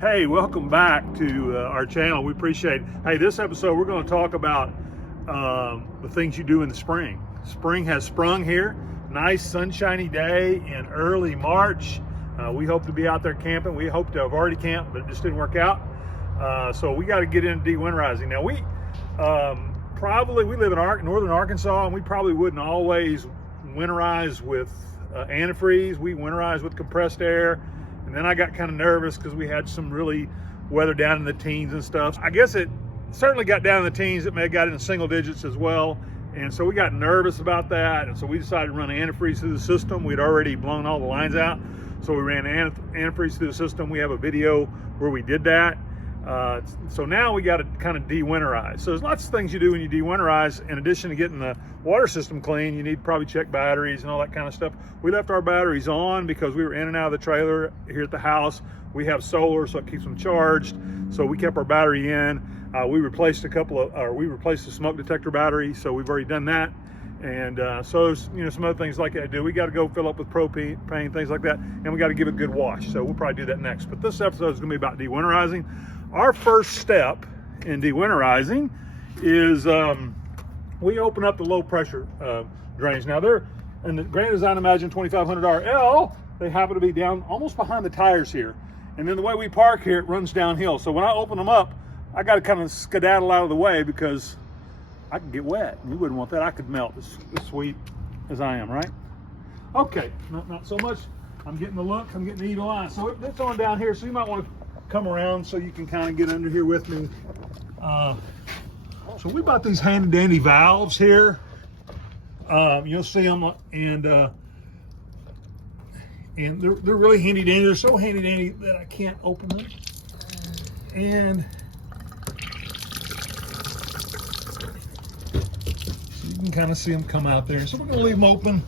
Hey, welcome back to our channel. We appreciate it. Hey, this episode we're going to talk about the things you do in the spring. Spring has sprung here. Nice sunshiny day in early March. We hope to be out there camping. We hope to have already camped, but it just didn't work out. So we got to get into de-winterizing. Now we live in northern Arkansas, and we probably wouldn't always winterize with antifreeze. We winterize with compressed air. And then I got kind of nervous because we had some really weather down in the teens and stuff. I guess it certainly got down in the teens. It may have got into single digits as well. And so we got nervous about that. And so we decided to run antifreeze through the system. We'd already blown all the lines out. So we ran antifreeze through the system. We have a video where we did that. So now we got to kind of de-winterize. So there's lots of things you do when you de-winterize. In addition to getting the water system clean, you need to probably check batteries and all that kind of stuff. We left our batteries on because we were in and out of the trailer here at the house. We have solar, so it keeps them charged. So we kept our battery in. We replaced the smoke detector battery. So we've already done that. And so there's some other things like that to do. We got to go fill up with propane, things like that, and we got to give it a good wash. So we'll probably do that next. But this episode is going to be about de-winterizing. Our first step in de-winterizing is we open up the low pressure drains. Now they're in the Grand Design Imagine 2500RL. They happen to be down almost behind the tires here. And then the way we park here, it runs downhill. So when I open them up, I got to kind of skedaddle out of the way because I could get wet. You wouldn't want that. I could melt as sweet as I am, right? Okay, not so much. I'm getting the look. I'm getting the evil eye. So it's on down here. So you might want to come around so you can kind of get under here with me. So we bought these handy dandy valves here. You'll see them, and they're really handy dandy. They're so handy dandy that I can't open them. And so you can kind of see them come out there. So we're going to leave them open.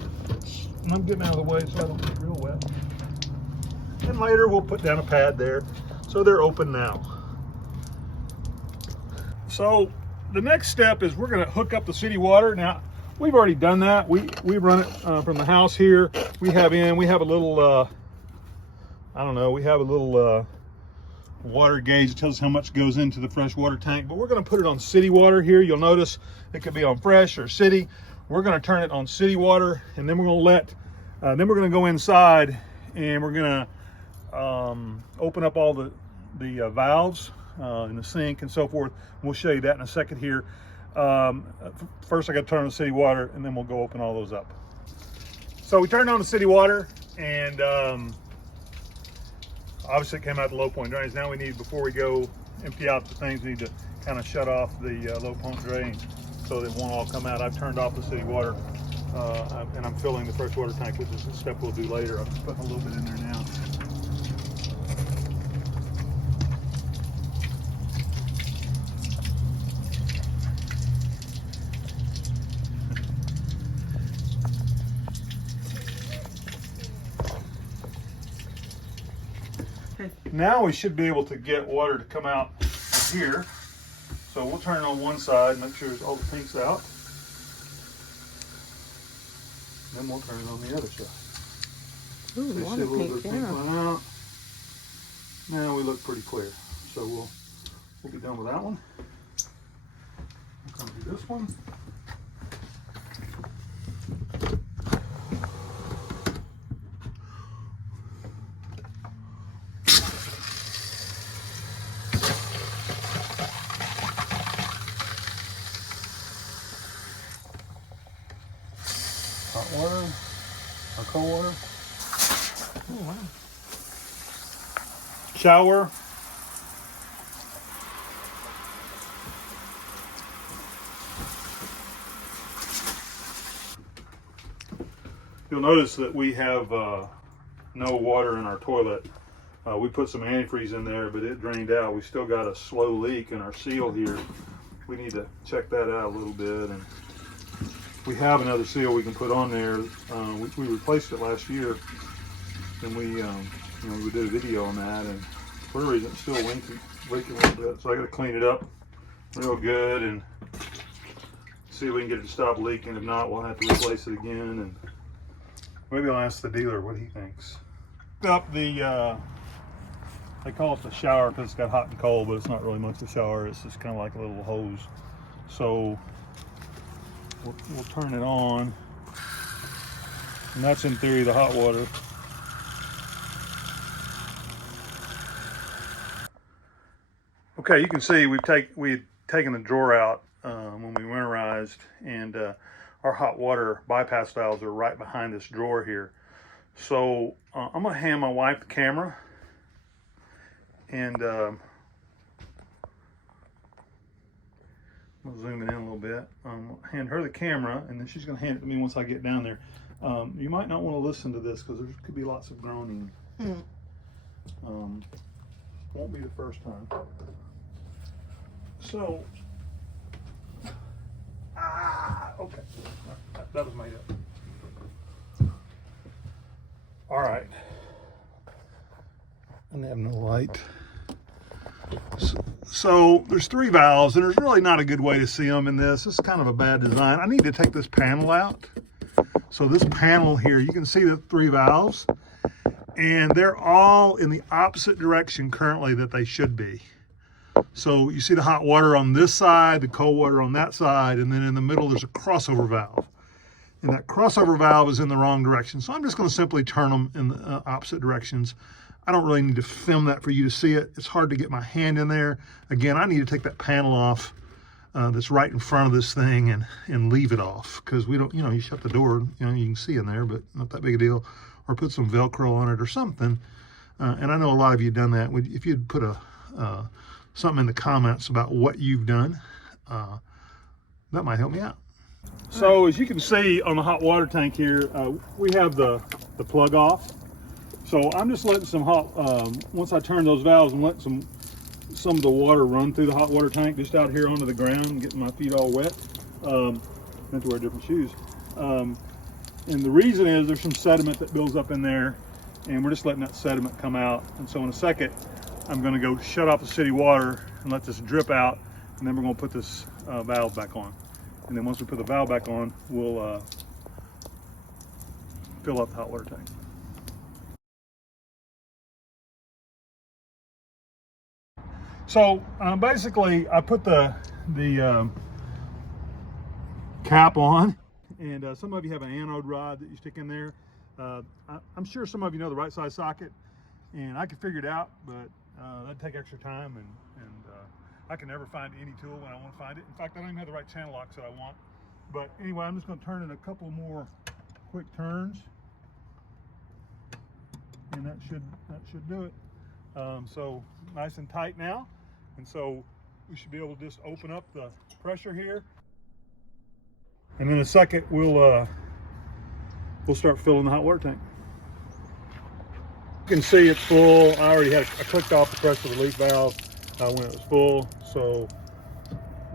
And I'm getting out of the way so I don't get real wet. And later we'll put down a pad there. So they're open now. So the next step is we're going to hook up the city water. Now we've already done that. We run it from the house here. We have a little water gauge that tells us how much goes into the fresh water tank. But we're going to put it on city water here. You'll notice it could be on fresh or city. We're going to turn it on city water, and then we're going to go inside and we're going to open up all the valves in the sink and so forth. We'll show you that in a second here. First I got to turn on the city water, and then we'll go open all those up. So we turned on the city water, and obviously it came out the low point drains. Now before we go empty out the things, we need to kind of shut off the low point drains so that it won't all come out. I've turned off the city water, and I'm filling the freshwater tank, which is a step we'll do later. I'm putting a little bit in there now. Now we should be able to get water to come out here. So we'll turn it on one side, make sure all the pink's out. Then we'll turn it on the other side. Ooh, so you see a little bit of pink coming out. Now we look pretty clear. So we'll be done with that one. We'll come to this one. Hot water or cold water. Oh, wow. Shower. You'll notice that we have no water in our toilet. We put some antifreeze in there, but it drained out. We still got a slow leak in our seal here. We need to check that out a little bit. And we have another seal we can put on there. We replaced it last year, and we did a video on that, and for whatever reason it's still leaking a little bit. So I got to clean it up real good and see if we can get it to stop leaking. If not, we'll have to replace it again, and maybe I'll ask the dealer what he thinks. Up the They call it the shower because it's got hot and cold, but it's not really much of a shower. It's just kind of like a little hose. So we'll turn it on, and that's in theory the hot water. Okay, you can see we had taken the drawer out when we winterized, and our hot water bypass valves are right behind this drawer here. So I'm gonna hand my wife the camera, and I'm gonna zoom it in a little bit. Hand her the camera, and then she's gonna hand it to me once I get down there. You might not want to listen to this because there could be lots of groaning. Won't be the first time. So, okay, that was made up. All right. And they have no light. So there's 3 valves, and there's really not a good way to see them in this. This is kind of a bad design. I need to take this panel out. So this panel here, you can see the 3 valves, and they're all in the opposite direction currently that they should be. So you see the hot water on this side, the cold water on that side, and then in the middle there's a crossover valve. And that crossover valve is in the wrong direction. So I'm just going to simply turn them in the opposite directions. I don't really need to film that for you to see it. It's hard to get my hand in there. Again, I need to take that panel off that's right in front of this thing and leave it off, because we don't, you shut the door, you can see in there, but not that big a deal. Or put some Velcro on it or something. And I know a lot of you have done that. If you'd put something in the comments about what you've done, that might help me out. So as you can see on the hot water tank here, we have the plug off. So I'm just letting some hot, once I turn those valves, and let some of the water run through the hot water tank, just out here onto the ground, getting my feet all wet. I have to wear different shoes. And the reason is there's some sediment that builds up in there, and we're just letting that sediment come out. And so in a second, I'm gonna go shut off the city water and let this drip out, and then we're gonna put this valve back on. And then once we put the valve back on, we'll fill up the hot water tank. So basically, I put the cap on, and some of you have an anode rod that you stick in there. I'm sure some of you know the right size socket, and I could figure it out, but that'd take extra time, and I can never find any tool when I want to find it. In fact, I don't even have the right channel locks that I want. But anyway, I'm just going to turn in a couple more quick turns, and that should do it. So nice and tight now, and so we should be able to just open up the pressure here, and in a second we'll start filling the hot water tank. You can see it's full. I clicked off the pressure relief valve when it was full, so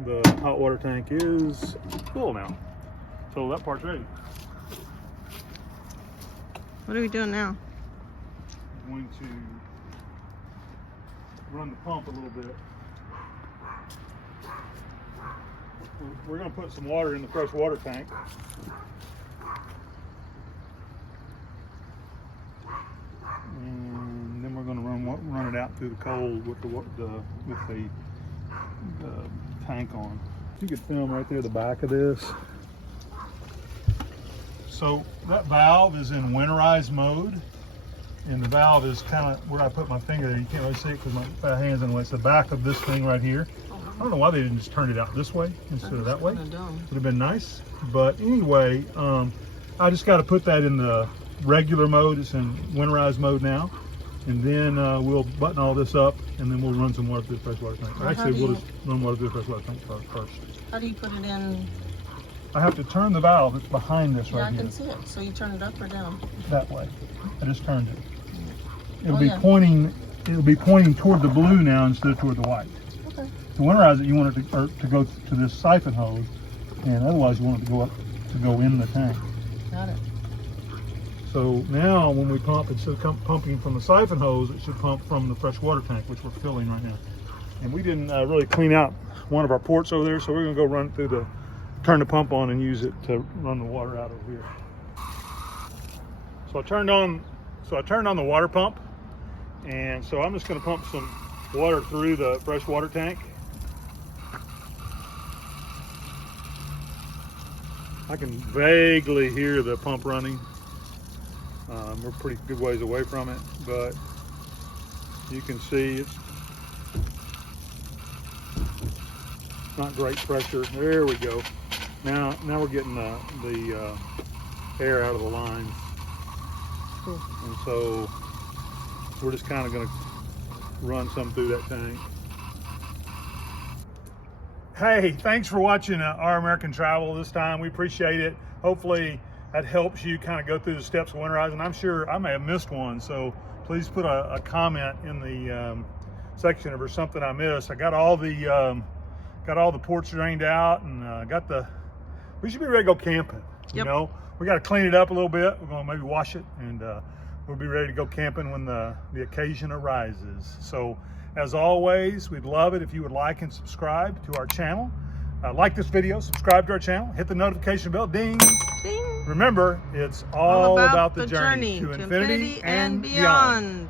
the hot water tank is full now. So that part's ready. What are we doing now? I'm going to run the pump a little bit. We're going to put some water in the fresh water tank. And then we're going to run it out through the cold with the tank on. You could film right there the back of this. So that valve is in winterize mode, and the valve is kind of where I put my finger there. You can't really see it because my fat hand's in the way. It's the back of this thing right here. I don't know why they didn't just turn it out this way instead of that way. Would have been nice. But anyway, I just got to put that in the regular mode. It's in winterize mode now. And then we'll button all this up, and then we'll run some water through the freshwater tank. Or actually, we'll just run water through the freshwater tank first. How do you put it in? I have to turn the valve. It's behind this right here. Yeah, I can see it. So you turn it up or down? That way. I just turned it. It'll be pointing. It'll be pointing toward the blue now instead of toward the white. Okay. To winterize it, you want it to go to this siphon hose, and otherwise you want it to go in the tank. Got it. So now when we pump, instead of pumping from the siphon hose, it should pump from the fresh water tank, which we're filling right now. And we didn't really clean out one of our ports over there, so we're gonna go run through turn the pump on and use it to run the water out over here. So I turned on the water pump, And so I'm just going to pump some water through the freshwater tank. I can vaguely hear the pump running. We're pretty good ways away from it, but you can see it's not great pressure. There we go. Now we're getting the air out of the lines. Cool. And so we're just kind of going to run some through that tank. Hey, thanks for watching Our American Travel this time. We appreciate it. Hopefully that helps you kind of go through the steps of winterizing. I'm sure I may have missed one, so please put a comment in the section if there's something I missed. I got all the ports drained out, and we should be ready to go camping. Yep. You know, we got to clean it up a little bit. We're going to maybe wash it, and we'll be ready to go camping when the occasion arises. So as always, we'd love it if you would like and subscribe to our channel. Like this video, subscribe to our channel, hit the notification bell, ding. Ding. Remember, it's all about the journey to infinity and beyond.